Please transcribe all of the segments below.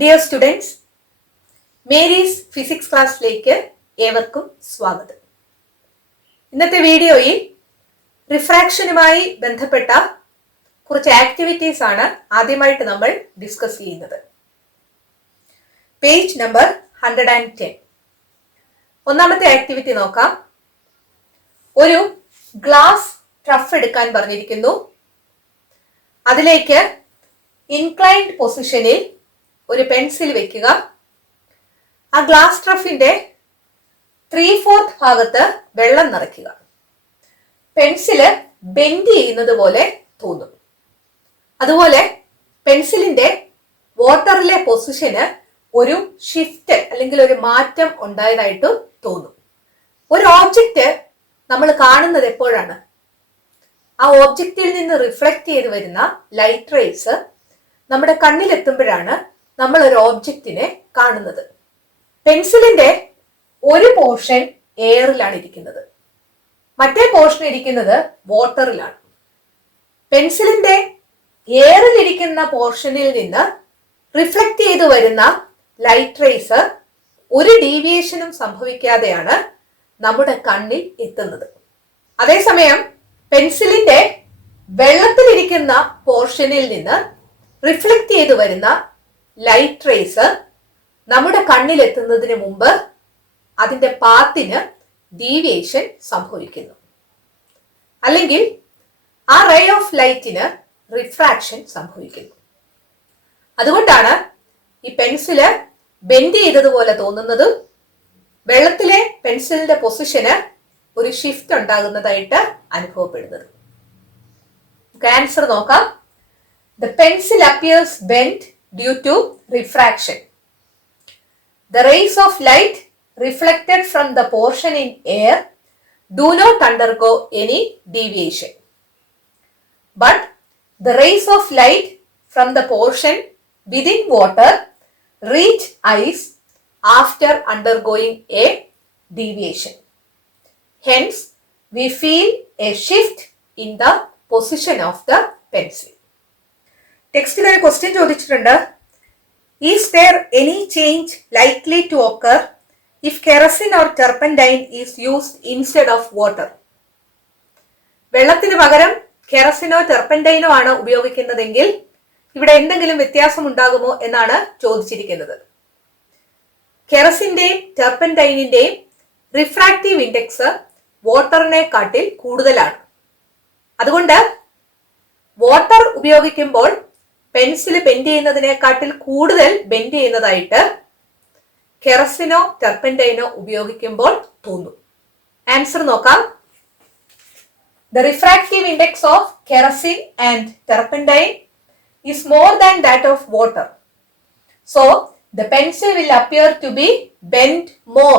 Dear students, Mary's physics ക്ലാസ്സിലേക്ക് ഏവർക്കും സ്വാഗതം. ഇന്നത്തെ വീഡിയോയിൽ റിഫ്രാക്ഷനുമായി ബന്ധപ്പെട്ട കുറച്ച് ആക്ടിവിറ്റീസ് ആണ് ആദ്യമായിട്ട് നമ്മൾ ഡിസ്കസ് ചെയ്യുന്നത്. Page number 110. ഒന്നാമത്തെ ആക്ടിവിറ്റി നോക്കാം. ഒരു ഗ്ലാസ് ട്രഫ് എടുക്കാൻ പറഞ്ഞിരിക്കുന്നു. അതിലേക്ക് ഇൻക്ലൈൻഡ് പൊസിഷനിൽ ഒരു പെൻസിൽ വെക്കുക. ആ ഗ്ലാസ് ട്രഫിന്റെ 3/4 ഭാഗത്ത് വെള്ളം നിറയ്ക്കുക. പെൻസില് ബെൻഡ് ചെയ്യുന്നത് പോലെ തോന്നും. അതുപോലെ പെൻസിലിന്റെ വാട്ടറിലെ പൊസിഷന് ഒരു ഷിഫ്റ്റ് അല്ലെങ്കിൽ ഒരു മാറ്റം ഉണ്ടായതായിട്ടും തോന്നും. ഒരു ഓബ്ജക്റ്റ് നമ്മൾ കാണുന്നത് എപ്പോഴാണ്? ആ ഓബ്ജക്റ്റിൽ നിന്ന് റിഫ്ലക്ട് ചെയ്ത് വരുന്ന ലൈറ്റ് റേസ് നമ്മുടെ കണ്ണിലെത്തുമ്പോഴാണ് നമ്മൾ ഒരു ഓബ്ജക്റ്റിനെ കാണുന്നത്. പെൻസിലിന്റെ ഒരു പോർഷൻ എയറിലാണ് ഇരിക്കുന്നത്, മറ്റേ പോർഷൻ ഇരിക്കുന്നത് വാട്ടറിലാണ്. പെൻസിലിന്റെ എയറിൽ ഇരിക്കുന്ന പോർഷനിൽ നിന്ന് റിഫ്ലക്ട് ചെയ്ത് വരുന്ന ലൈറ്റ് റേസ് ഒരു ഡീവിയേഷനും സംഭവിക്കാതെയാണ് നമ്മുടെ കണ്ണിൽ എത്തുന്നത്. അതേസമയം പെൻസിലിന്റെ വെള്ളത്തിലിരിക്കുന്ന പോർഷനിൽ നിന്ന് റിഫ്ലക്ട് ചെയ്ത് വരുന്ന ലൈറ്റ് റേസ് നമ്മുടെ കണ്ണിൽ എത്തുന്നതിന് മുമ്പ് അതിന്റെ പാത്തിന് ഡീവിയേഷൻ സംഭവിക്കുന്നു, അല്ലെങ്കിൽ ആ റേ ഓഫ് ലൈറ്റിന് റിഫ്രാക്ഷൻ സംഭവിക്കുന്നു. അതുകൊണ്ടാണ് ഈ പെൻസില് ബെൻഡ് ചെയ്തതുപോലെ തോന്നുന്നതും വെള്ളത്തിലെ പെൻസിലിന്റെ പൊസിഷന് ഒരു ഷിഫ്റ്റ് ഉണ്ടാകുന്നതായിട്ട് അനുഭവപ്പെടുന്നത്. ആൻസർ നോക്കാം. The pencil appears bent due to refraction. The rays of light reflected from the portion in air do not undergo any deviation. But the rays of light from the portion within water reach eyes after undergoing a deviation. Hence, we feel a shift in the position of the pencil. ടെക്സ്റ്റിൽ ഒരു question ചോദിച്ചിട്ടുണ്ട്. Is there any change likely to occur if kerosene or turpentine is used instead of water? വെള്ളത്തിന് പകരം കെറസിനോ ടെർപ്പൻറ്റൈനോ ആണ് ഉപയോഗിക്കുന്നതെങ്കിൽ ഇവിടെ എന്തെങ്കിലും വ്യത്യാസം ഉണ്ടാകുമോ എന്നാണ് ചോദിച്ചിരിക്കുന്നത്. കെറസിന്റെയും ടെർപ്പൻറ്റൈനിന്റെയും റിഫ്രാക്റ്റീവ് ഇൻഡെക്സ് വാട്ടറിനെ കാട്ടിൽ കൂടുതലാണ്. അതുകൊണ്ട് വാട്ടർ ഉപയോഗിക്കുമ്പോൾ പെൻസിൽ ബെൻഡ് ചെയ്യുന്നതിനെക്കാട്ടിൽ കൂടുതൽ ബെൻഡ് ചെയ്യുന്നതായിട്ട് കെറസിനോ ടെർപ്പൻറ്റൈനോ ഉപയോഗിക്കുമ്പോൾ തോന്നും. ആൻസർ നോക്കാം. The refractive index of kerosene and turpentine is more than that of water. So the pencil will appear to be bend more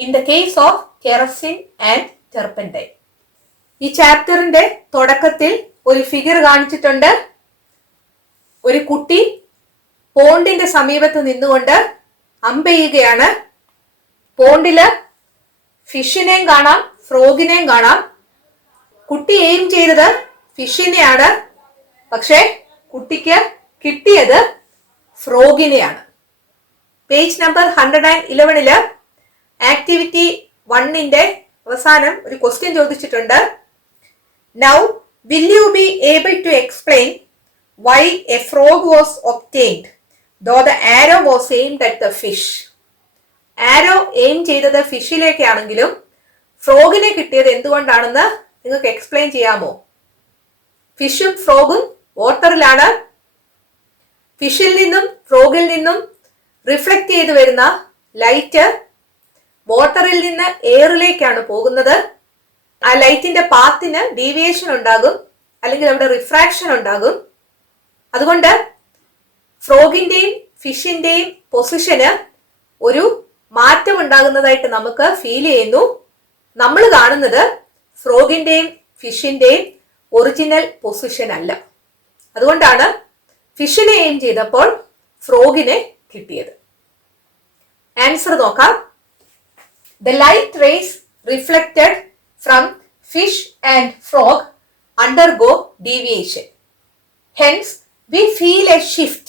in the case of kerosene and turpentine. ഈ ചാപ്റ്ററിന്റെ തുടക്കത്തിൽ ഒരു figure കാണിച്ചിട്ടുണ്ട്. ഒരു കുട്ടി പോണ്ടിന്റെ സമീപത്ത് നിന്നുകൊണ്ട് അമ്പെയ്യുകയാണ്. പോണ്ടില് ഫിഷിനെയും കാണാം, ഫ്രോഗിനെയും കാണാം. കുട്ടി എയിം ചെയ്തത് ഫിഷിനെയാണ്, പക്ഷെ കുട്ടിക്ക് കിട്ടിയത് ഫ്രോഗിനെയാണ്. പേജ് നമ്പർ 111 ആക്ടിവിറ്റി 1ന്റെ അവസാനം ഒരു ക്വസ്റ്റ്യൻ ചോദിച്ചിട്ടുണ്ട്. Now, will you be able to explain why a frog was obtained though the arrow was aimed at the fish? Arrow aim ചെയ്തത് ഫിഷിലേക്കാണെങ്കിലും ഫ്രോഗിനെ കിട്ടിയത് എന്തുകൊണ്ടാണെന്ന് നിങ്ങൾക്ക് എക്സ്പ്ലെയിൻ ചെയ്യാമോ? ഫിഷും ഫ്രോഗും വാട്ടറിലാണ്. ഫിഷിൽ നിന്നും ഫ്രോഗിൽ നിന്നും റിഫ്ലക്ട് ചെയ്ത് വരുന്ന ലൈറ്റ് വാട്ടറിൽ നിന്ന് എയറിലേക്കാണ് പോകുന്നത്. ആ ലൈറ്റിന്റെ പാത്തിന് ഡീവിയേഷൻ ഉണ്ടാകും, അല്ലെങ്കിൽ അവിടെ റിഫ്രാക്ഷൻ ഉണ്ടാകും. അതുകൊണ്ട് ഫ്രോഗിന്റെയും ഫിഷിന്റെയും പൊസിഷന് ഒരു മാറ്റം ഉണ്ടാകുന്നതായിട്ട് നമുക്ക് ഫീൽ ചെയ്യുന്നു. നമ്മൾ കാണുന്നത് ഫ്രോഗിന്റെയും ഫിഷിന്റെയും ഒറിജിനൽ പൊസിഷൻ അല്ല. അതുകൊണ്ടാണ് ഫിഷിനെ എയിം ചെയ്തപ്പോൾ ഫ്രോഗിനെ കിട്ടിയത്. ആൻസർ നോക്കാം. The light rays reflected from fish and frog undergo deviation. Hence, we feel a shift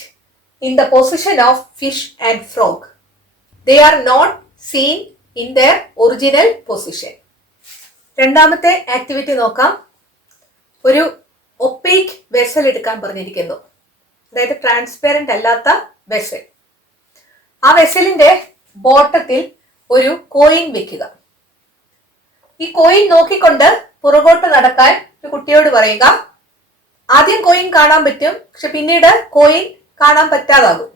in the position of fish and frog. They are not seen in their original position. രണ്ടാമത്തെ activity നോക്കാം. ഒരു opaque vessel എടുക്കാൻ പറഞ്ഞിരിക്കുന്നു, അതായത് transparent അല്ലാത്ത vessel. ആ വെസലിന്റെ ബോട്ടത്തിൽ ഒരു coin വെക്കുക. ഈ കോയിൻ നോക്കിക്കൊണ്ട് പുറകോട്ട് നടക്കാൻ ഒരു കുട്ടിയോട് പറയുക. ആദ്യം കോയിൻ കാണാൻ പറ്റും, പക്ഷെ പിന്നീട് കോയിൻ കാണാൻ പറ്റാതാകും.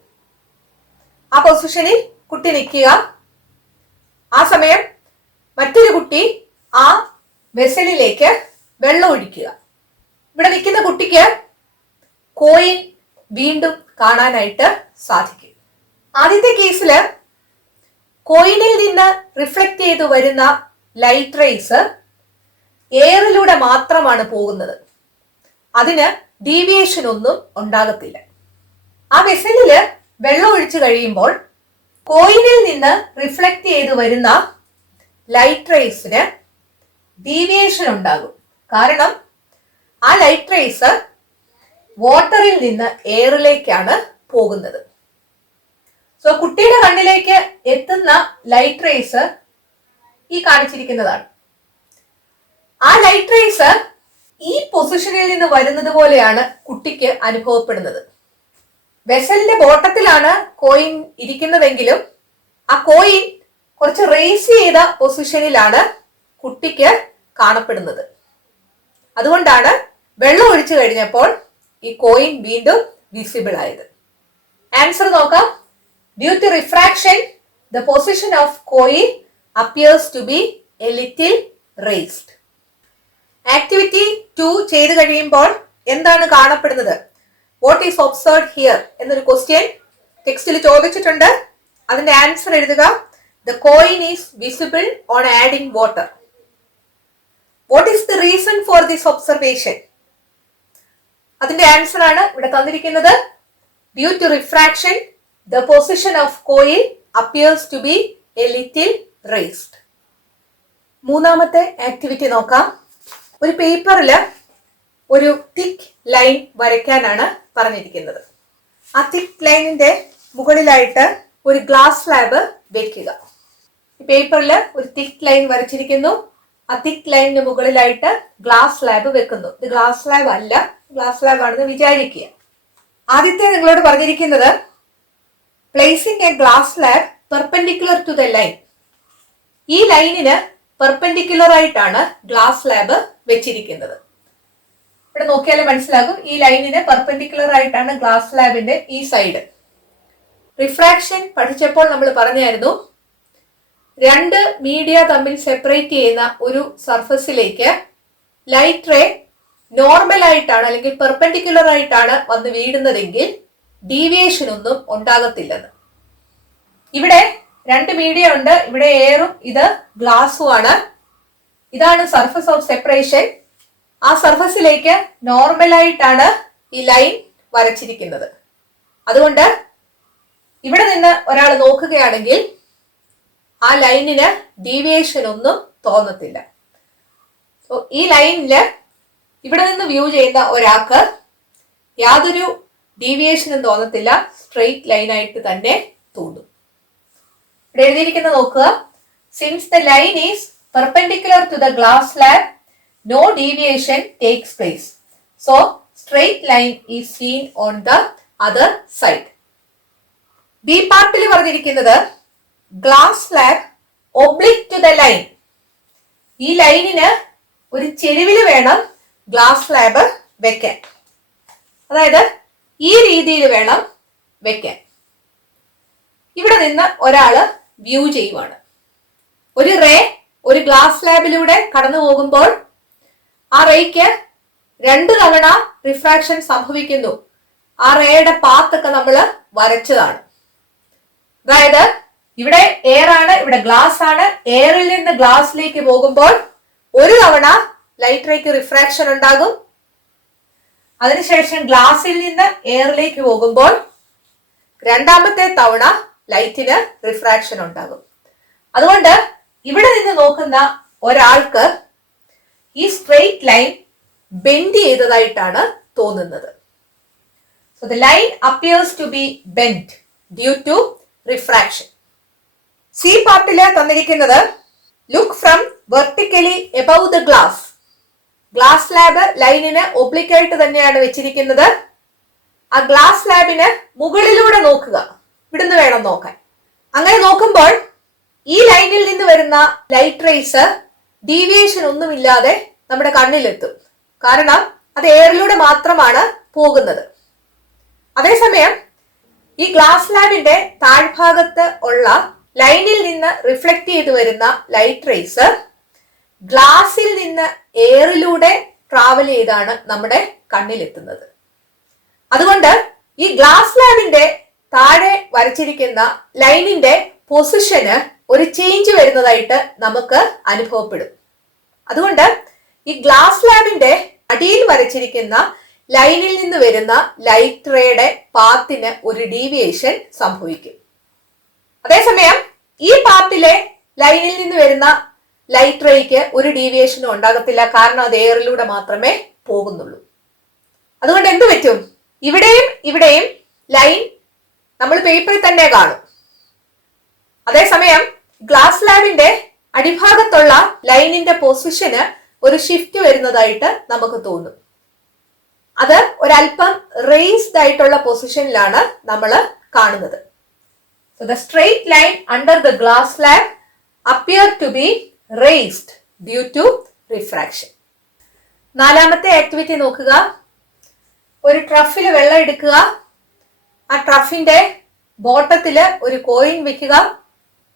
ആ പൊസിഷനിൽ കുട്ടി നിൽക്കുക. ആ സമയം മറ്റൊരു കുട്ടി ആ വെസലിലേക്ക് വെള്ളം ഒഴിക്കുക. ഇവിടെ നിൽക്കുന്ന കുട്ടിക്ക് കോയിൻ വീണ്ടും കാണാനായിട്ട് സാധിക്കും. ആദ്യത്തെ കേസില് കോയിനിൽ നിന്ന് റിഫ്ലക്ട് ചെയ്തു വരുന്ന ലൈറ്റ് റേസ് എയറിലൂടെ മാത്രമാണ് പോകുന്നത്. അതിന് ഡീവിയേഷൻ ഒന്നും ഉണ്ടാകത്തില്ല. ആ വെസലില് വെള്ളം ഒഴിച്ചു കഴിയുമ്പോൾ കോയിനിൽ നിന്ന് റിഫ്ലക്ട് ചെയ്തു വരുന്ന ലൈറ്റ് റേസിന് ഡീവിയേഷൻ ഉണ്ടാകും. കാരണം ആ ലൈറ്റ് റേസ് വാട്ടറിൽ നിന്ന് എയറിലേക്കാണ് പോകുന്നത്. സോ കുട്ടിയുടെ കണ്ണിലേക്ക് എത്തുന്ന ലൈറ്റ് റേസ് ഈ കാണിച്ചിരിക്കുന്നതാണ്. ആ ലൈറ്റ് റേസ് ഈ പൊസിഷനിൽ നിന്ന് വരുന്നത് പോലെയാണ് കുട്ടിക്ക് അനുഭവപ്പെടുന്നത്. വെസലിന്റെ ബോട്ടത്തിലാണ് കോയിൻ ഇരിക്കുന്നതെങ്കിലും ആ കോയിൻ കുറച്ച് റേസ് ചെയ്ത പൊസിഷനിലാണ് കുട്ടിക്ക് കാണപ്പെടുന്നത്. അതുകൊണ്ടാണ് വെള്ളം ഒഴിച്ചു കഴിഞ്ഞപ്പോൾ ഈ കോയിൻ വീണ്ടും വിസിബിൾ ആയത്. ആൻസർ നോക്കാം. Due to refraction, the position of coin appears to be a little raised. Activity 2 ചെയ്തു കഴിയുമ്പോൾ എന്താണ് കാണപ്പെടുന്നത്? വാട്ട് ഈസ് ഒബ്സർവ്ഡ് ഹിയർ എന്നൊരു ക്വസ്റ്റ്യൻ ടെക്സ്റ്റിൽ ചോദിച്ചിട്ടുണ്ട്. അതിന്റെ ആൻസർ എഴുതുക. The coin is visible on adding water. What is the reason for this observation? അതിന്റെ ആൻസർ ആണ് ഇവിടെ തന്നിരിക്കുന്നത്. Due to refraction, the position of coin appears to be a little raised. മൂന്നാമത്തെ ആക്ടിവിറ്റി നോക്കാം. ഒരു പേപ്പറിൽ ഒരു തിക്ക് ലൈൻ വരയ്ക്കാനാണ് പറഞ്ഞിരിക്കുന്നത്. ആ തിക്ക് ലൈനിന്റെ മുകളിലായിട്ട് ഒരു ഗ്ലാസ് സ്ലാബ് വെക്കുക. ഈ പേപ്പറിൽ ഒരു തിക്ക് ലൈൻ വരച്ചിരിക്കുന്നു. ആ തിക്ക് ലൈനിന് മുകളിലായിട്ട് ഗ്ലാസ് സ്ലാബ് വെക്കുന്നു. ഇത് ഗ്ലാസ് സ്ലാബ് അല്ല, ഗ്ലാസ് സ്ലാബ് ആണെന്ന് വിചാരിക്കുക. ആദ്യത്തെ നിങ്ങളോട് പറഞ്ഞിരിക്കുന്നത് placing a glass slab perpendicular to the line. ഈ ലൈനിന് പെർപെൻഡിക്കുലർ ആയിട്ടാണ് ഗ്ലാസ് സ്ലാബ് വെച്ചിരിക്കുന്നത്. ഇവിടെ നോക്കിയാലും മനസ്സിലാകും, ഈ ലൈനിന് പെർപെൻഡിക്കുലർ ആയിട്ടാണ് ഗ്ലാസ് സ്ലാബിന്റെ ഈ സൈഡ്. റിഫ്രാക്ഷൻ പഠിച്ചപ്പോൾ നമ്മൾ പറഞ്ഞായിരുന്നു, രണ്ട് മീഡിയ തമ്മിൽ സെപ്പറേറ്റ് ചെയ്യുന്ന ഒരു സർഫസിലേക്ക് ലൈറ്റ് റേ നോർമൽ ആയിട്ടാണ് അല്ലെങ്കിൽ പെർപെൻഡിക്കുലർ ആയിട്ടാണ് വന്ന് വീഴുന്നതെങ്കിൽ ഡീവിയേഷൻ ഒന്നും ഉണ്ടാകത്തില്ലെന്ന്. ഇവിടെ രണ്ട് മീഡിയ ഉണ്ട്, ഇവിടെ എയറും ഇത് ഗ്ലാസും ആണ്. ഇതാണ് സർഫസ് ഓഫ് സെപ്പറേഷൻ. ആ സർഫസിലേക്ക് നോർമൽ ആയിട്ടാണ് ഈ ലൈൻ വരച്ചിരിക്കുന്നത്. അതുകൊണ്ട് ഇവിടെ നിന്ന് ഒരാൾ നോക്കുകയാണെങ്കിൽ ആ ലൈനിന് ഡീവിയേഷൻ ഒന്നും തോന്നത്തില്ല. സോ ഈ ലൈനില് ഇവിടെ നിന്ന് വ്യൂ ചെയ്യുന്ന ഒരാൾക്ക് യാതൊരു ഡീവിയേഷനും തോന്നത്തില്ല, സ്ട്രെയിറ്റ് ലൈനായിട്ട് തന്നെ തോന്നും. ഇവിടെ എഴുതിയിരിക്കുന്ന നോക്കുക. Since the line is perpendicular to the glass slab, no deviation takes place. So straight line is seen on the other side. B പാർട്ടിൽ പറഞ്ഞിരിക്കുന്നത് glass slab oblique to the line. ഈ ലൈനിന് ഒരു ചെരിവില് വേണം ഗ്ലാസ് സ്ലാബ് വെക്കാൻ, അതായത് ഈ രീതിയിൽ വേണം വെക്കാൻ. ഇവിടെ നിന്ന് ഒരാള് വ്യൂ ചെയ്യുവാണ്. ഒരു റേ ഒരു ഗ്ലാസ് സ്ലാബിലൂടെ കടന്നു പോകുമ്പോൾ ആ റേക്ക് 2 തവണ റിഫ്രാക്ഷൻ സംഭവിക്കുന്നു. ആ റേയുടെ പാത്തൊക്കെ നമ്മൾ വരച്ചതാണ്. അതായത് ഇവിടെ എയർ ആണ്, ഇവിടെ ഗ്ലാസ് ആണ്. എയറിൽ നിന്ന് ഗ്ലാസിലേക്ക് പോകുമ്പോൾ ഒരു തവണ ലൈറ്റ് റേക്ക് റിഫ്രാക്ഷൻ ഉണ്ടാകും. അതിനുശേഷം ഗ്ലാസിൽ നിന്ന് എയറിലേക്ക് പോകുമ്പോൾ രണ്ടാമത്തെ തവണ ലൈറ്റിന് റിഫ്രാക്ഷൻ ഉണ്ടാകും. അതുകൊണ്ട് ഇവിടെ നിന്ന് നോക്കുന്ന ഒരാൾക്ക് ഈ സ്ട്രെയിറ്റ് ലൈൻ ബെൻഡ് ചെയ്തതായിട്ടാണ് തോന്നുന്നത്. So the line appears to be bent due to refraction. C പാർട്ടില് തന്നിരിക്കുന്നത് look from vertically above the glass. Glass slab ലൈനിന് ഒബ്ലിക്കായിട്ട് തന്നെയാണ് വെച്ചിരിക്കുന്നത്. ആ ഗ്ലാസ് സ്ലാബിന് മുകളിലൂടെ നോക്കുക. ഇവിടുന്ന് വേണം നോക്കാൻ. അങ്ങനെ നോക്കുമ്പോൾ ഈ ലൈനിൽ നിന്ന് വരുന്ന ലൈറ്റ് റേസ് ഡീവിയേഷൻ ഒന്നുമില്ലാതെ നമ്മുടെ കണ്ണിലെത്തും. കാരണം അത് എയറിലൂടെ മാത്രമാണ് പോകുന്നത്. അതേസമയം ഈ ഗ്ലാസ് സ്ലാബിന്റെ താഴ്ഭാഗത്ത് ഉള്ള ലൈനിൽ നിന്ന് റിഫ്ലക്ട് ചെയ്ത് വരുന്ന ലൈറ്റ് റേസ് ഗ്ലാസിൽ നിന്ന് എയറിലൂടെ ട്രാവൽ ചെയ്താണ് നമ്മുടെ കണ്ണിലെത്തുന്നത്. അതുകൊണ്ട് ഈ ഗ്ലാസ് സ്ലാബിന്റെ താഴെ വരച്ചിരിക്കുന്ന ലൈനിന്റെ പൊസിഷന് ഒരു ചേഞ്ച് വരുന്നതായിട്ട് നമുക്ക് അനുഭവപ്പെടും. അതുകൊണ്ട് ഈ ഗ്ലാസ് സ്ലാബിന്റെ അടിയിൽ വരച്ചിരിക്കുന്ന ലൈനിൽ നിന്ന് വരുന്ന ലൈറ്റ് റേയുടെ പാത്തിന് ഒരു ഡീവിയേഷൻ സംഭവിക്കും. അതേസമയം ഈ പാർട്ടിലെ ലൈനിൽ നിന്ന് വരുന്ന ലൈറ്റ് റേക്ക് ഒരു ഡീവിയേഷനും ഉണ്ടാകത്തില്ല. കാരണം അത് എയറിലൂടെ മാത്രമേ പോകുന്നുള്ളൂ. അതുകൊണ്ട് എന്ത് പറ്റും? ഇവിടെയും ലൈൻ നമ്മൾ പേപ്പറിൽ തന്നെ കാണും. അതേസമയം ഗ്ലാസ് സ്ലാബിന്റെ അടിഭാഗത്തുള്ള ലൈനിന്റെ പൊസിഷന് ഒരു ഷിഫ്റ്റ് വരുന്നതായിട്ട് നമുക്ക് തോന്നും. അത് ഒരല്പം റേസ്ഡ് ആയിട്ടുള്ള പൊസിഷനിലാണ് നമ്മൾ കാണുന്നത്. So the straight line under the glass slab appear to be raised due to refraction. നാലാമത്തെ ആക്ടിവിറ്റി നോക്കുക. ഒരു ട്രഫിൽ വെള്ളം എടുക്കുക. ആ ട്രഫിന്റെ ബോട്ടത്തില് ഒരു കോയിൻ വെക്കുക.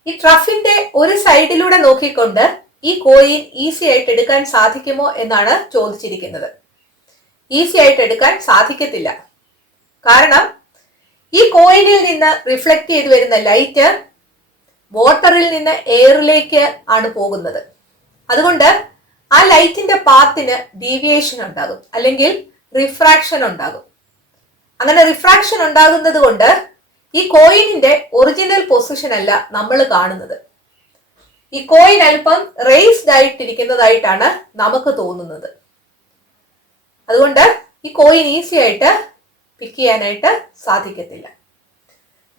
ഈ ട്രഫിന്റെ ഒരു സൈഡിലൂടെ നോക്കിക്കൊണ്ട് ഈ കോയിൻ ഈസി ആയിട്ട് എടുക്കാൻ സാധിക്കുമോ എന്നാണ് ചോദിച്ചിരിക്കുന്നത്. ഈസി ആയിട്ട് എടുക്കാൻ സാധിക്കത്തില്ല. കാരണം ഈ കോയിനിൽ നിന്ന് റിഫ്ലക്ട് ചെയ്ത് വരുന്ന ലൈറ്റ് വാട്ടറിൽ നിന്ന് എയറിലേക്ക് ആണ് പോകുന്നത്. അതുകൊണ്ട് ആ ലൈറ്റിന്റെ പാത്തിന് ഡീവിയേഷൻ ഉണ്ടാകും, അല്ലെങ്കിൽ റിഫ്രാക്ഷൻ ഉണ്ടാകും. അങ്ങനെ റിഫ്രാക്ഷൻ ഉണ്ടാകുന്നത് കൊണ്ട് ഈ കോയിനിന്റെ ഒറിജിനൽ പൊസിഷൻ അല്ല നമ്മൾ കാണുന്നത്. ഈ കോയിൻ അല്പം റേസ്ഡ് ആയിട്ടിരിക്കുന്നതായിട്ടാണ് നമുക്ക് തോന്നുന്നത്. അതുകൊണ്ട് ഈ കോയിൻ ഈസി ആയിട്ട് പിക്ക് ചെയ്യാനായിട്ട് സാധിക്കത്തില്ല.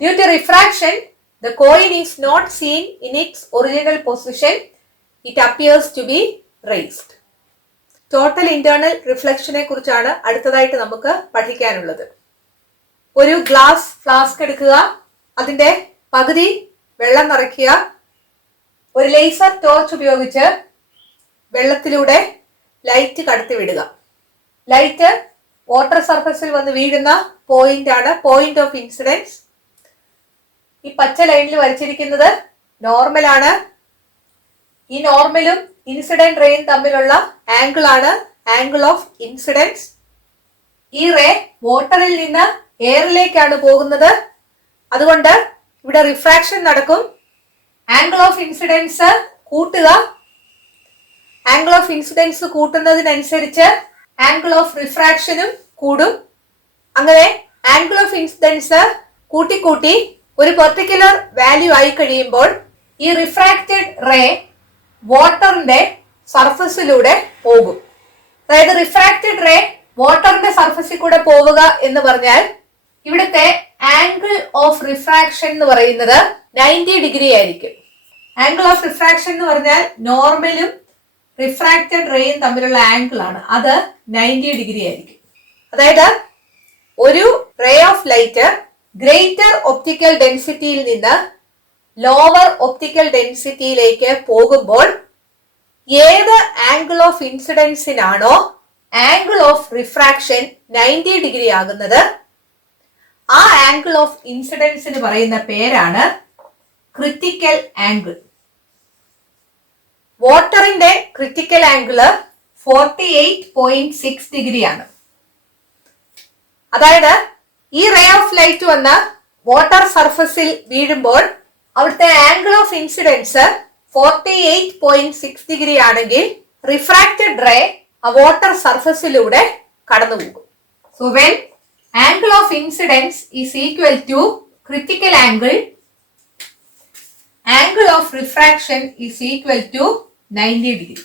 Due to refraction the coin is not seen in its original position. It appears to be raised. Total internal റിഫ്ലക്ഷനെ കുറിച്ചാണ് അടുത്തതായിട്ട് നമുക്ക് പഠിക്കാനുള്ളത്. ഒരു ഗ്ലാസ് ഫ്ലാസ്ക് എടുക്കുക. അതിന്റെ പകുതി വെള്ളം നിറയ്ക്കുക. ഒരു ലേസർ ടോർച്ച് ഉപയോഗിച്ച് വെള്ളത്തിലൂടെ ലൈറ്റ് കടത്തിവിടുക. ലൈറ്റ് വാട്ടർ സർഫസിൽ വന്ന് വീഴുന്ന പോയിന്റ് ആണ് പോയിന്റ് ഓഫ് ഇൻസിഡൻസ്. ഈ പച്ച ലൈനിൽ വരച്ചിരിക്കുന്നത് നോർമൽ ആണ്. ഈ നോർമലും ഇൻസിഡന്റ് റേയും തമ്മിലുള്ള ആംഗിൾ ആണ് ആംഗിൾ ഓഫ് ഇൻസിഡൻസ്. ഈ റേ വാട്ടറിൽ നിന്ന് എയറിലേക്കാണ് പോകുന്നത്. അതുകൊണ്ട് ഇവിടെ റിഫ്രാക്ഷൻ നടക്കും. ആംഗിൾ ഓഫ് ഇൻസിഡൻസ് കൂട്ടുക. ആംഗിൾ ഓഫ് ഇൻസിഡൻസ് കൂട്ടുന്നതിനനുസരിച്ച് ആംഗിൾ ഓഫ് റിഫ്രാക്ഷനും കൂടും. അങ്ങനെ ആംഗിൾ ഓഫ് ഇൻസിഡൻസ് കൂട്ടിക്കൂട്ടി ഒരു പെർട്ടിക്കുലർ വാല്യൂ ആയി കഴിയുമ്പോൾ ഈ റിഫ്രാക്റ്റഡ് റേ വാട്ടറിന്റെ സർഫസിലൂടെ പോകും. അതായത് റിഫ്രാക്റ്റഡ് റേ വാട്ടറിന്റെ സർഫസിൽ കൂടെ പോവുക എന്ന് പറഞ്ഞാൽ ഇവിടുത്തെ ആംഗിൾ ഓഫ് റിഫ്രാക്ഷൻ എന്ന് പറയുന്നത് 90 ഡിഗ്രി ആയിരിക്കും. ആംഗിൾ ഓഫ് റിഫ്രാക്ഷൻ എന്ന് പറഞ്ഞാൽ നോർമലും റിഫ്രാക്റ്റഡ് റേയും തമ്മിലുള്ള ആംഗിൾ ആണ്. അത് 90 ഡിഗ്രി ആയിരിക്കും. അതായത് ഒരു ray of light greater optical ഡെൻസിറ്റിയിൽ നിന്ന് ലോവർ ഒപ്റ്റിക്കൽ ഡെൻസിറ്റിയിലേക്ക് പോകുമ്പോൾ ഏത് ആംഗിൾ ഓഫ് ഇൻസിഡൻസിനാണോ ആംഗിൾ ഓഫ് റിഫ്രാക്ഷൻ 90 ഡിഗ്രി ആകുന്നത്, ആ ആംഗിൾ ഓഫ് ഇൻസിഡൻസിന് പറയുന്ന പേരാണ് ക്രിറ്റിക്കൽ ആംഗിൾ. വാട്ടറിന്റെ ക്രിറ്റിക്കൽ ആംഗിള് 48.6 ഡിഗ്രി ആണ്. അതായത് ഈ റേ ഓഫ് ലൈറ്റ് വന്ന് വാട്ടർ സർഫസിൽ വീഴുമ്പോൾ അവിടുത്തെ ആംഗിൾ ഓഫ് ഇൻസിഡൻസ് 48.6 ഡിഗ്രി ആണെങ്കിൽ റിഫ്രാക്റ്റഡ് റേ ആ വാട്ടർ സർഫസിലൂടെ കടന്നുപോകും. So when angle of incidence is equal to critical angle, angle of refraction is equal to 90 degree.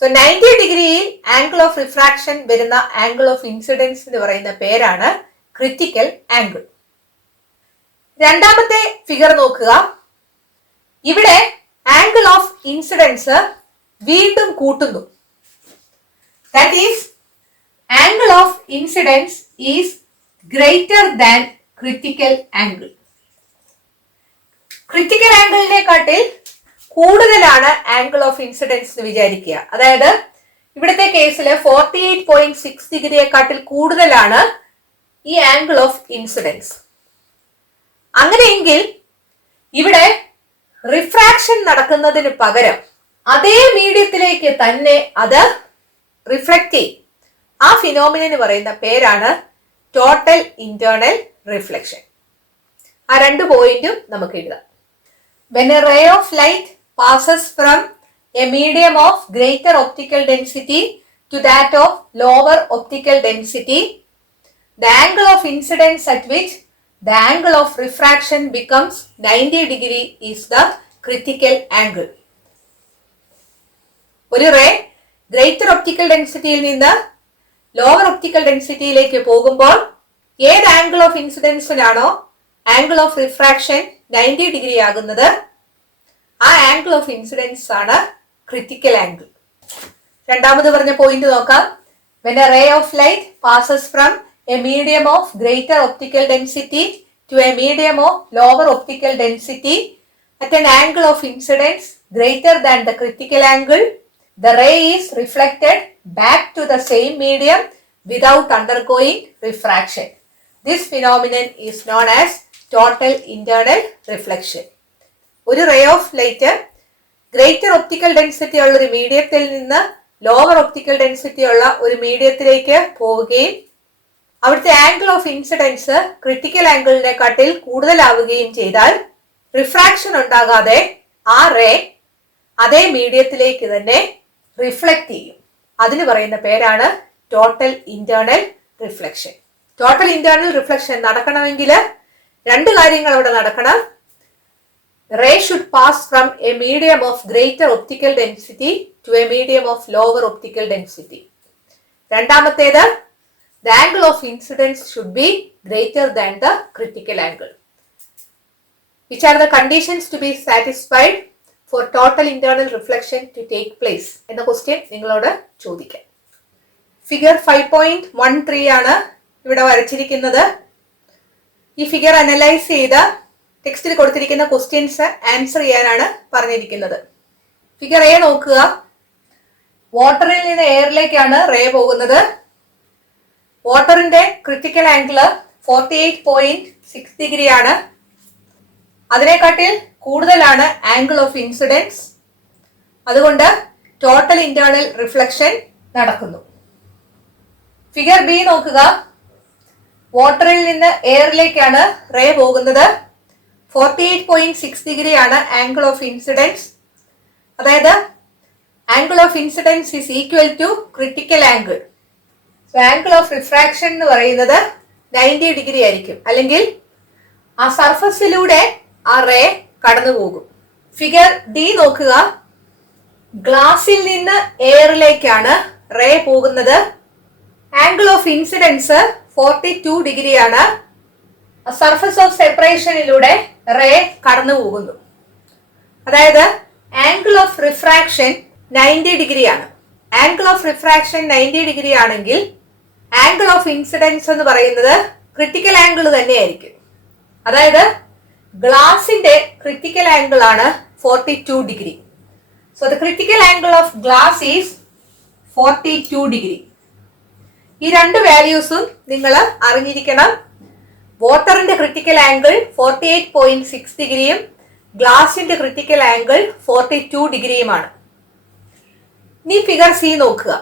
So 90 ഡിഗ്രിയിൽ ആംഗിൾ ഓഫ് റിഫ്രാക്ഷൻ വരുന്ന ആംഗിൾ ഓഫ് ഇൻസിഡൻസ് എന്ന് പറയുന്ന പേരാണ് critical angle. രണ്ടാമത്തെ ഫിഗർ നോക്കുക. ഇവിടെ ആംഗിൾ ഓഫ് ഇൻസിഡൻസ് വീണ്ടും കൂട്ടുന്നു. That is angle of incidence is greater than critical angle. Critical ആംഗിളിനെക്കാട്ടിൽ കൂടുതലാണ് ആംഗിൾ ഓഫ് ഇൻസിഡൻസ് എന്ന് വിചാരിക്കുക. അതായത് ഇവിടുത്തെ കേസിൽ 48.6 ഡിഗ്രിയെക്കാട്ടിൽ കൂടുതലാണ് ഈ ആംഗിൾ ഓഫ് ഇൻസിഡൻസ്. അങ്ങനെയെങ്കിൽ ഇവിടെ റിഫ്രാക്ഷൻ നടക്കുന്നതിന് പകരം അതേ മീഡിയത്തിലേക്ക് തന്നെ അത് റിഫ്ലക്ട് ചെയ്യും. ആ ഫിനോമിനന് പറയുന്ന പേരാണ് ടോട്ടൽ ഇന്റേണൽ റിഫ്ലക്ഷൻ. ആ രണ്ട് പോയിന്റും നമുക്ക് എഴുതാം. When a ray of light passes from a medium of greater optical density to that of lower optical density, the angle of incidence at which the angle of refraction becomes 90 degree is the critical angle. ഒരു ray greater optical ഡെൻസിറ്റിയിൽ നിന്ന് lower optical ഡെൻസിറ്റിയിലേക്ക് പോകുമ്പോൾ ഏത് angle of ഇൻസിഡൻസിനാണോ angle of refraction 90 degree ആകുന്നത്, ആ angle of incidence ആണ് ക്രിറ്റിക്കൽ ആംഗിൾ. രണ്ടാമത് പറഞ്ഞ പോയിന്റ് നോക്കാം. When a ray of light passes from a medium of greater optical density to a medium of lower optical density at an angle of incidence greater than the critical angle, the ray is reflected back to the same medium without undergoing refraction. This phenomenon is known as total internal reflection. ഒരു ray of light greater optical density ഉള്ള ഒരു മീഡിയത്തിൽ നിന്ന് lower optical density ഉള്ള ഒരു മീഡിയത്തിലേക്ക് പോവുകയും അവിടുത്തെ angle of incidents critical ആംഗിളിനെക്കാട്ടിൽ കൂടുതലാവുകയും ചെയ്താൽ റിഫ്രാക്ഷൻ ഉണ്ടാകാതെ ആ റേ അതേ മീഡിയത്തിലേക്ക് തന്നെ റിഫ്ലക്ട് ചെയ്യും. അതിന് പറയുന്ന പേരാണ് total internal reflection. Total internal reflection നടക്കണമെങ്കിൽ രണ്ട് കാര്യങ്ങൾ അവിടെ നടക്കണം. Ray should pass from a medium of greater optical density to a medium of lower optical density. രണ്ടാമത്തേത്, the angle of incidence should be greater than the critical angle. Which are the conditions to be satisfied for total internal reflection to take place? എന്ന question നിങ്ങളോട് ചോദിക്കാം. Figure 5.13 ആണ് ഇവിടെ വരച്ചിരിക്കുന്നത്. ഈ figure analyse ചെയ്ത് ടെക്സ്റ്റിൽ കൊടുത്തിരിക്കുന്ന ക്വസ്റ്റ്യൻസ് ആൻസർ ചെയ്യാനാണ് പറഞ്ഞിരിക്കുന്നത്. ഫിഗർ എ നോക്കുക. വാട്ടറിൽ നിന്ന് എയറിലേക്കാണ് റേ പോകുന്നത്. വാട്ടറിന്റെ ക്രിറ്റിക്കൽ ആംഗിൾ 48.6 ഡിഗ്രി ആണ്. അതിനെക്കാട്ടിൽ കൂടുതലാണ് ആംഗിൾ ഓഫ് ഇൻസിഡൻസ്. അതുകൊണ്ട് ടോട്ടൽ ഇന്റേണൽ റിഫ്ലക്ഷൻ നടക്കുന്നു. ഫിഗർ ബി നോക്കുക. വാട്ടറിൽ നിന്ന് എയറിലേക്കാണ് റേ പോകുന്നത്. 48.6 ഡിഗ്രി ആണ് ആംഗിൾ ഓഫ് ഇൻസിഡൻസ്. അതായത് angle of incidence is equal to critical angle. So angle of refraction എന്ന് പറയുന്നത് 90 ഡിഗ്രി ആയിരിക്കും. അല്ലെങ്കിൽ ആ സർഫസിലൂടെ ആ റേ കടന്നു പോകും. ഫിഗർ ഡി നോക്കുക. ഗ്ലാസിൽ നിന്ന് എയറിലേക്കാണ് റേ പോകുന്നത്. ആംഗിൾ ഓഫ് ഇൻസിഡൻസ് 42 ഡിഗ്രി ആണ്. സർഫസ് ഓഫ് സെപ്പറേഷനിലൂടെ റേ കടന്നു പോകുന്നു. അതായത് ആംഗിൾ ഓഫ് റിഫ്രാക്ഷൻ 90 ഡിഗ്രി ആണ്. ആംഗിൾ ഓഫ് റിഫ്രാക്ഷൻ 90 ഡിഗ്രി ആണെങ്കിൽ ആംഗിൾ ഓഫ് ഇൻസിഡൻസ് എന്ന് പറയുന്നത് ക്രിറ്റിക്കൽ ആംഗിൾ തന്നെയായിരിക്കും. അതായത് ഗ്ലാസിന്റെ ക്രിറ്റിക്കൽ ആംഗിൾ ആണ് 42 degree. So the critical angle of glass is 42 degree. ഈ രണ്ട് വാല്യൂസും നിങ്ങൾ അറിഞ്ഞിരിക്കണം. വാട്ടറിന്റെ ക്രിറ്റിക്കൽ ആംഗിൾ 48.6 ഡിഗ്രിയും ഗ്ലാസിന്റെ ക്രിറ്റിക്കൽ ആംഗിൾ 42 ഡിഗ്രിയുമാണ്. ഇനി ഫിഗർ സി നോക്കുക.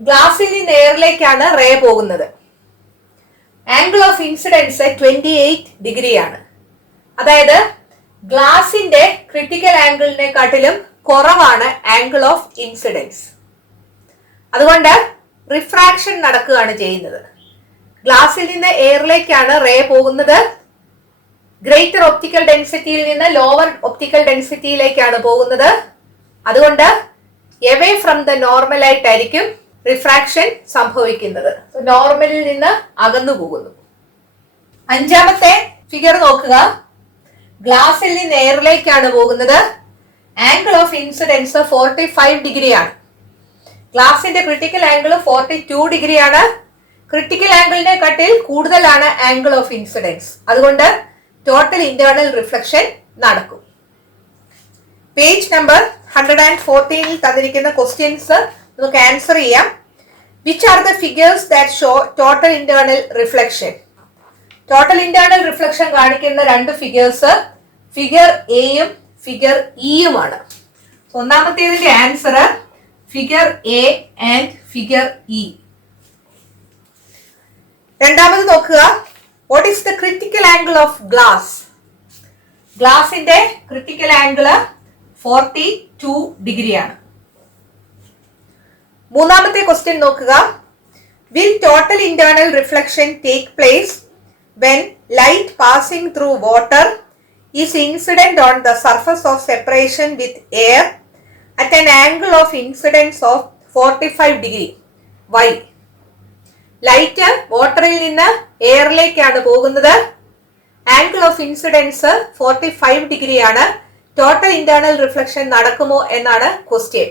ഗ്ലാസിൽ നിന്ന് എയറിലേക്കാണ് റേ പോകുന്നത്. ആംഗിൾ ഓഫ് ഇൻസിഡൻസ് 28 ഡിഗ്രിയാണ്. അതായത് ഗ്ലാസിന്റെ ക്രിറ്റിക്കൽ ആംഗിളിനെക്കാട്ടിലും കുറവാണ് ആംഗിൾ ഓഫ് ഇൻസിഡൻസ്. അതുകൊണ്ട് റിഫ്രാക്ഷൻ നടക്കുകയാണ് ചെയ്യുന്നത്. ഗ്ലാസിൽ നിന്ന് എയറിലേക്കാണ് റേ പോകുന്നത്. ഗ്രേറ്റർ ഒപ്റ്റിക്കൽ ഡെൻസിറ്റിയിൽ നിന്ന് ലോവർ ഒപ്റ്റിക്കൽ ഡെൻസിറ്റിയിലേക്കാണ് പോകുന്നത്. അതുകൊണ്ട് എവേ ഫ്രം ദ നോർമൽ ആയിട്ടായിരിക്കും റിഫ്രാക്ഷൻ സംഭവിക്കുന്നത്. നോർമലിൽ നിന്ന് അകന്നു പോകുന്നു. അഞ്ചാമത്തെ ഫിഗർ നോക്കുക. ഗ്ലാസിൽ നിന്ന് എയറിലേക്കാണ് പോകുന്നത്. ആംഗിൾ ഓഫ് ഇൻസിഡൻസ് 45 ഡിഗ്രി ആണ്. ഗ്ലാസിന്റെ ക്രിട്ടിക്കൽ ആംഗിൾ 42 ഡിഗ്രി ആണ്. ക്രിട്ടിക്കൽ ആംഗിളിനെ കാട്ടിൽ കൂടുതലാണ് ആംഗിൾ ഓഫ് ഇൻസിഡൻസ്. അതുകൊണ്ട് ടോട്ടൽ ഇന്റേണൽ റിഫ്ലക്ഷൻ നടക്കും. പേജ് നമ്പർ 114 തന്നിരിക്കുന്ന ക്വസ്റ്റ്യൻസ് നമുക്ക് ആൻസർ ചെയ്യാം. Which are the figures that show total internal reflection? Total internal reflection കാണിക്കുന്ന രണ്ട് ഫിഗേഴ്സ് ഫിഗർ എയും ഫിഗർ ഇയുമാണ്. ഒന്നാമത്തേതിന്റെ answer figure A and figure E. രണ്ടാമത് നോക്കുക. What is the critical angle of glass? ഗ്ലാസിന്റെ ക്രിട്ടിക്കൽ ആംഗിൾ 42 ഡിഗ്രിയാണ്. മൂന്നാമത്തെ ക്വസ്റ്റ്യൻ നോക്കുക. Will total internal reflection take place when light passing through water is incident on the surface of separation with air at an angle of incidence of 45 degree? Why? Light വാട്ടറിൽ നിന്ന് എയറിലേക്കാണ് പോകുന്നത്. Angle of incidents 45 ഡിഗ്രിയാണ്. Total internal reflection നടക്കുമോ എന്നാണ് question.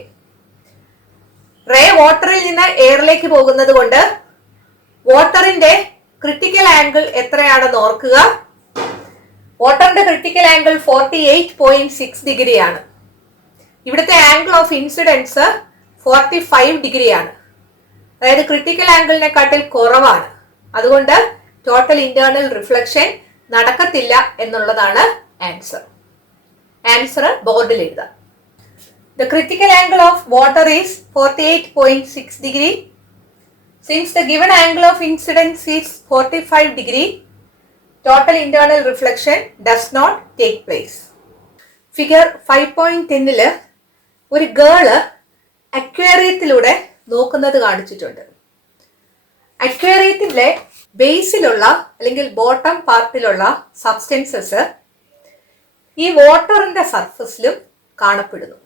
Ray വാട്ടറിൽ നിന്ന് എയറിലേക്ക് പോകുന്നത് കൊണ്ട് വാട്ടറിന്റെ ക്രിട്ടിക്കൽ ആംഗിൾ എത്രയാണെന്ന് ഓർക്കുക. വാട്ടറിന്റെ ക്രിട്ടിക്കൽ ആംഗിൾ 48.6 ഡിഗ്രിയാണ്. ഇവിടുത്തെ ആംഗിൾ ഓഫ് ഇൻസിഡൻസ് 45 ഡിഗ്രിയാണ്. അതായത് ക്രിട്ടിക്കൽ ആംഗിളിനെക്കാട്ടിൽ കുറവാണ്. അതുകൊണ്ട് ടോട്ടൽ ഇന്റേണൽ റിഫ്ലക്ഷൻ നടക്കത്തില്ല എന്നുള്ളതാണ് ആൻസർ. ആൻസർ ബോർഡിൽ എഴുതാം. The critical angle of water is 48.6 degree. Since the given angle of incidence is 45 degree, total internal reflection does not take place. Figure 5.10 ഒരു girl അക്വേറിയത്തിലൂടെ നോക്കുന്നത് കാണിച്ചിട്ടുണ്ട്. അക്വേറിയത്തിന്റെ ബേസിലുള്ള അല്ലെങ്കിൽ ബോട്ടം പാർട്ടിലുള്ള സബ്സ്റ്റൻസസ് ഈ വാട്ടറിന്റെ സർഫസിലും കാണപ്പെടുന്നു.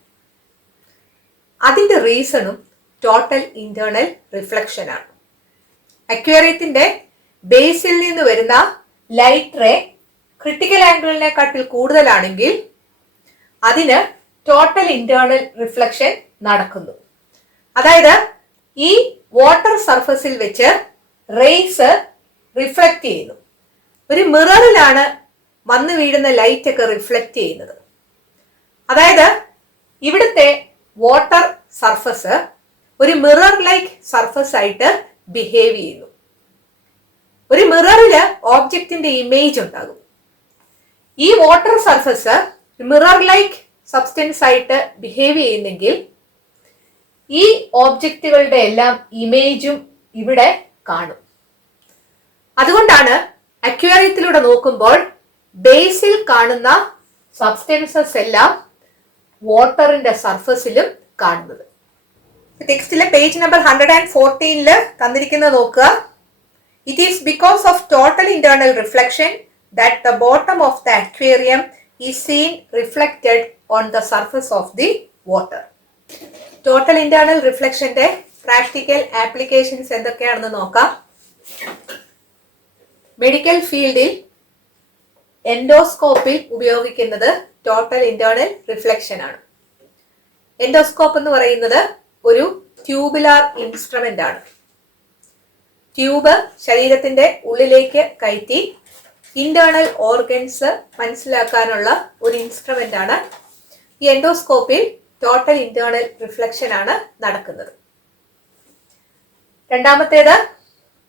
അതിന്റെ റീസണും ടോട്ടൽ ഇന്റേണൽ റിഫ്ലക്ഷൻ ആണ്. അക്വേറിയത്തിന്റെ ബേസിൽ നിന്ന് വരുന്ന ലൈറ്റ് റേ ക്രിട്ടിക്കൽ ആംഗിളിനെക്കാട്ടിൽ കൂടുതലാണെങ്കിൽ അതിന് ടോട്ടൽ ഇന്റേണൽ റിഫ്ലക്ഷൻ നടക്കുന്നു. അതായത് ഈ വാട്ടർ സർഫസിൽ വെച്ച് റേസ് റിഫ്ലക്ട് ചെയ്യുന്നു. ഒരു മിററിലാണ് വന്നു വീഴുന്ന ലൈറ്റ് ഒക്കെ റിഫ്ലക്ട് ചെയ്യുന്നത്. അതായത് ഇവിടുത്തെ വാട്ടർ സർഫസ് ഒരു മിറർ ലൈക്ക് സർഫസ് ആയിട്ട് ബിഹേവ് ചെയ്യുന്നു. ഒരു മിററില് ഓബ്ജക്റ്റിന്റെ ഇമേജ് ഉണ്ടാകും. ഈ water surface mirror like substance ആയിട്ട് ബിഹേവ് ചെയ്യുന്നെങ്കിൽ ഈ ഓബ്ജക്റ്റുകളുടെ എല്ലാം ഇമേജും ഇവിടെ കാണും. അതുകൊണ്ടാണ് അക്വേറിയത്തിലൂടെ നോക്കുമ്പോൾ ബേസിൽ കാണുന്ന സബ്സ്റ്റൻസസ് എല്ലാം വാട്ടറിന്റെ സർഫസിലും കാണുന്നത്. ടെക്സ്റ്റിലെ പേജ് നമ്പർ 114 തന്നിരിക്കുന്നത് നോക്കുക. It is because of total internal reflection that the bottom of the aquarium is seen reflected on the surface of the water. Total internal റിഫ്ലക്ഷന്റെ പ്രാക്ടിക്കൽ ആപ്ലിക്കേഷൻസ് എന്തൊക്കെയാണെന്ന് നോക്കാം. മെഡിക്കൽ ഫീൽഡിൽ എൻഡോസ്കോപ്പിൽ ഉപയോഗിക്കുന്നത് ടോട്ടൽ ഇന്റേണൽ റിഫ്ലക്ഷൻ ആണ്. Endoscope എന്ന് പറയുന്നത് ഒരു ട്യൂബുലാർ ഇൻസ്ട്രുമെന്റ് ആണ്. ട്യൂബ് ശരീരത്തിന്റെ ഉള്ളിലേക്ക് കയറ്റി ഇന്റേണൽ ഓർഗൻസ് മനസ്സിലാക്കാനുള്ള ഒരു ഇൻസ്ട്രുമെന്റ് ആണ്. ഈ എൻഡോസ്കോപ്പിൽ ടോട്ടൽ ഇന്റേണൽ റിഫ്ലക്ഷൻ ആണ് നടക്കുന്നത്. രണ്ടാമത്തേത്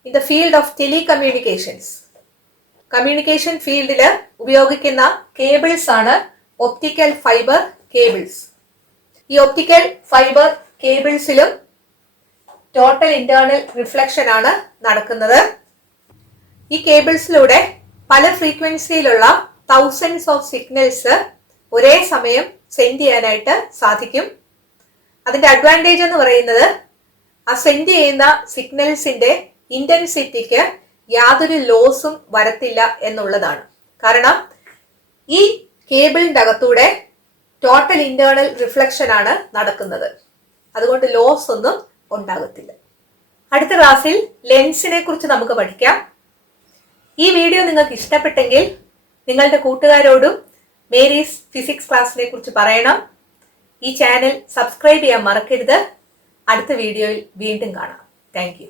in the field of telecommunications. Communication ഫീൽഡിൽ ഉപയോഗിക്കുന്ന കേബിൾസ് ആണ് ഒപ്റ്റിക്കൽ ഫൈബർ കേബിൾസ്. ഈ ഒപ്റ്റിക്കൽ ഫൈബർ കേബിൾസിലും ടോട്ടൽ ഇന്റേണൽ റിഫ്ലക്ഷൻ ആണ് നടക്കുന്നത്. ഈ കേബിൾസിലൂടെ പല ഫ്രീക്വൻസിയിലുള്ള തൗസൻഡ്സ് ഓഫ് സിഗ്നൽസ് ഒരേ സമയം സെൻഡ് ചെയ്യാനായിട്ട് സാധിക്കും. അതിന്റെ അഡ്വാൻറ്റേജ് എന്ന് പറയുന്നത് ആ സെൻഡ് ചെയ്യുന്ന സിഗ്നൽസിന്റെ ഇന്റൻസിറ്റിക്ക് യാതൊരു ലോസും വരത്തില്ല എന്നുള്ളതാണ്. കാരണം ഈ കേബിളിന്റെ അകത്തൂടെ ടോട്ടൽ ഇന്റേണൽ റിഫ്ലക്ഷൻ ആണ് നടക്കുന്നത്. അതുകൊണ്ട് ലോസ് ഒന്നും ഉണ്ടാകത്തില്ല. അടുത്ത ക്ലാസ്സിൽ ലെൻസിനെ കുറിച്ച് നമുക്ക് പഠിക്കാം. ഈ വീഡിയോ നിങ്ങൾക്ക് ഇഷ്ടപ്പെട്ടെങ്കിൽ നിങ്ങളുടെ കൂട്ടുകാരോടും മേരീസ് ഫിസിക്സ് ക്ലാസ്സിനെ കുറിച്ച് പറയണം. ഈ ചാനൽ സബ്സ്ക്രൈബ് ചെയ്യാൻ മറക്കരുത്. അടുത്ത വീഡിയോയിൽ വീണ്ടും കാണാം. Thank you.